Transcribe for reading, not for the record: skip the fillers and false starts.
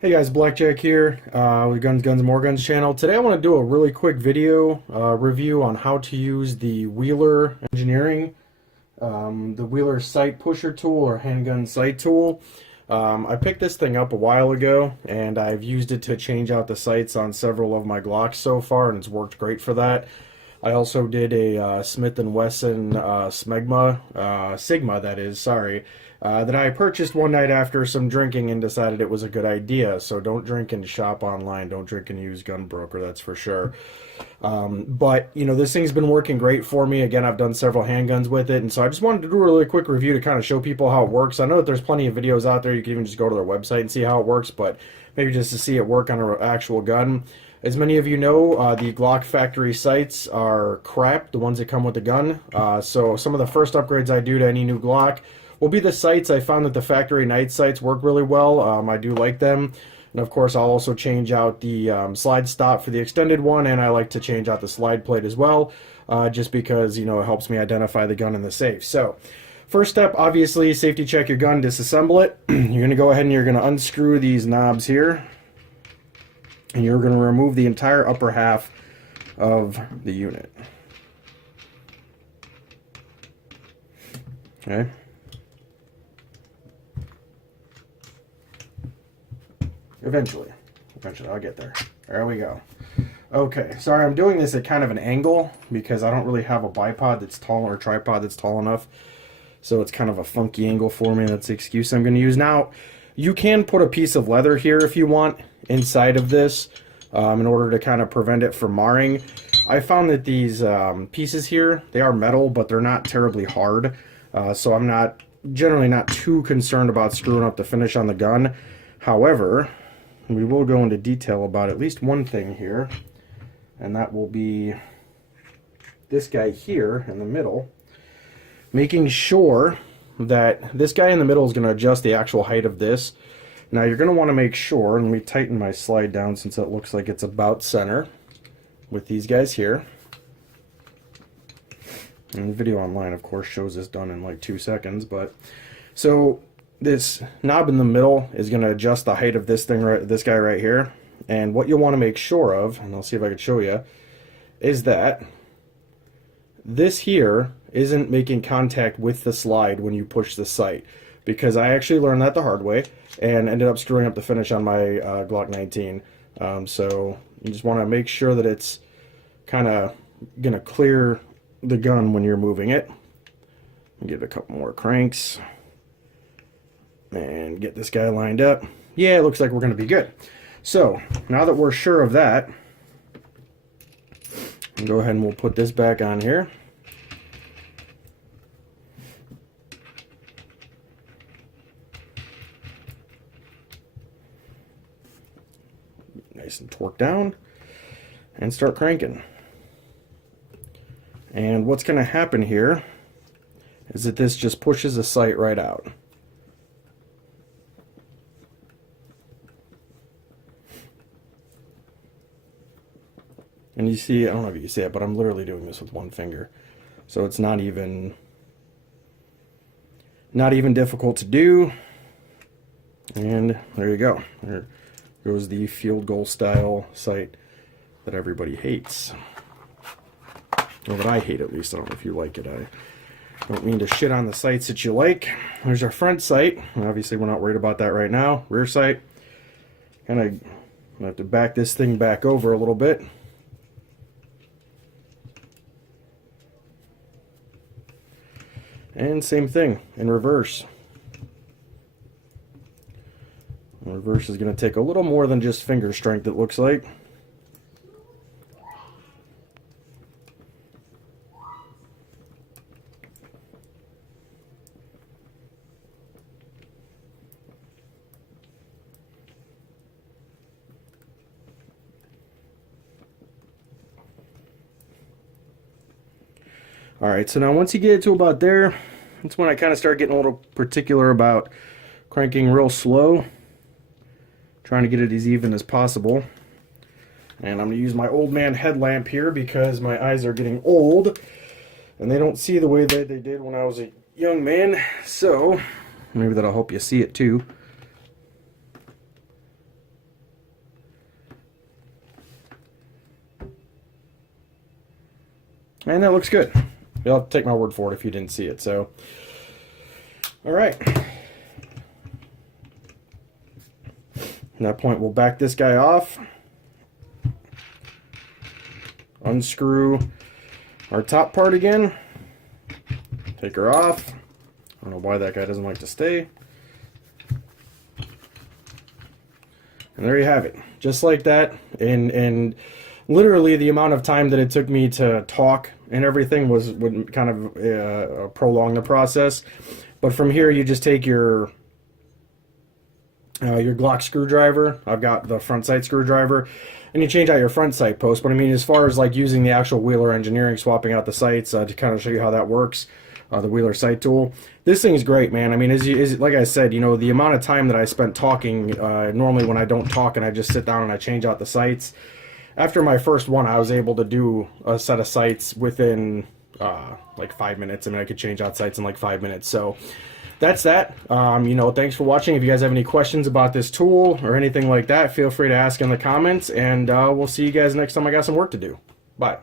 Hey guys, Blackjack here with Guns, More Guns channel. Today I want to do a really quick video review on how to use the Wheeler Engineering, the Wheeler Sight Pusher Tool or Handgun Sight Tool. I picked this thing up a while ago and I've used it to change out the sights on several of my Glocks so far, and it's worked great for that. I also did a Smith & Wesson Sigma, that is, sorry, that I purchased one night after some drinking and decided it was a good idea. So don't drink and shop online. Don't drink and use gun broker, that's for sure. But, you know, this thing's been working great for me. Again, I've done several handguns with it, and so I just wanted to do a really quick review to kind of show people how it works. I know that there's plenty of videos out there. You can even just go to their website and see how it works, but maybe just to see it work on an actual gun. As many of you know, the Glock factory sights are crap, the ones that come with the gun. So some of the first upgrades I do to any new Glock will be the sights. I found that the factory night sights work really well. I do like them. And of course, I'll also change out the slide stop for the extended one, and I like to change out the slide plate as well, just because, you know, it helps me identify the gun in the safe. So first step, obviously, safety check your gun, disassemble it. You're going to go ahead and you're going to unscrew these knobs here. And you're going to remove the entire upper half of the unit. Okay. Eventually I'll get there. There we go. Okay, sorry, I'm doing this at kind of an angle because I don't really have a bipod that's tall or tripod that's tall enough. So it's kind of a funky angle for me. That's the excuse I'm going to use. Now, you can put a piece of leather here if you want inside of this in order to kind of prevent it from marring. I found that these pieces here, they are metal, but they're not terribly hard. So I'm generally not too concerned about screwing up the finish on the gun. However, we will go into detail about at least one thing here, and that will be this guy here in the middle. Making sure that this guy in the middle is going to adjust the actual height of this. Now you're going to want to make sure, and let me tighten my slide down since it looks like it's about center with these guys here. And the video online, of course, shows this done in like 2 seconds. But so this knob in the middle is going to adjust the height of this thing, this guy right here. And what you'll want to make sure of, and I'll see if I can show you, is that this here isn't making contact with the slide when you push the sight, because I actually learned that the hard way and ended up screwing up the finish on my Glock 19. So you just want to make sure that it's kind of going to clear the gun when you're moving it. Give it a couple more cranks and get this guy lined up. Yeah, it looks like we're going to be good. So now that we're sure of that, go ahead and we'll put this back on here. Nice and torque down and start cranking. And what's going to happen here is that this just pushes the sight right out. And you see, I don't know if you can see it, but I'm literally doing this with one finger. So it's not even difficult to do. And there you go. There goes the field goal style sight that everybody hates. Or that I hate, at least. I don't know if you like it. I don't mean to shit on the sights that you like. There's our front sight. Obviously, we're not worried about that right now. Rear sight. Kind of have to back this thing back over a little bit. And same thing in reverse. Reverse is going to take a little more than just finger strength, it looks like. Alright, so now once you get it to about there, that's when I kind of start getting a little particular about cranking real slow. Trying to get it as even as possible. And I'm going to use my old man headlamp here because my eyes are getting old and they don't see the way that they did when I was a young man. So maybe that'll help you see it too. And that looks good. You'll have to take my word for it if you didn't see it. So, all right. At that point, we'll back this guy off. Unscrew our top part again. Take her off. I don't know why that guy doesn't like to stay. And there you have it. Just like that. And literally the amount of time that it took me to talk and everything would kind of prolong the process. But from here, you just take your Glock screwdriver. I've got the front sight screwdriver, and you change out your front sight post. But I mean, as far as like using the actual Wheeler Engineering, swapping out the sights to kind of show you how that works, the Wheeler sight tool. This thing's great, man. I mean, like I said, you know, the amount of time that I spent talking, normally when I don't talk and I just sit down and I change out the sights, after my first one, I was able to do a set of sights within like 5 minutes. I mean, I could change out sights in like 5 minutes. So that's that. You know, thanks for watching. If you guys have any questions about this tool or anything like that, feel free to ask in the comments, and we'll see you guys next time I got some work to do. Bye.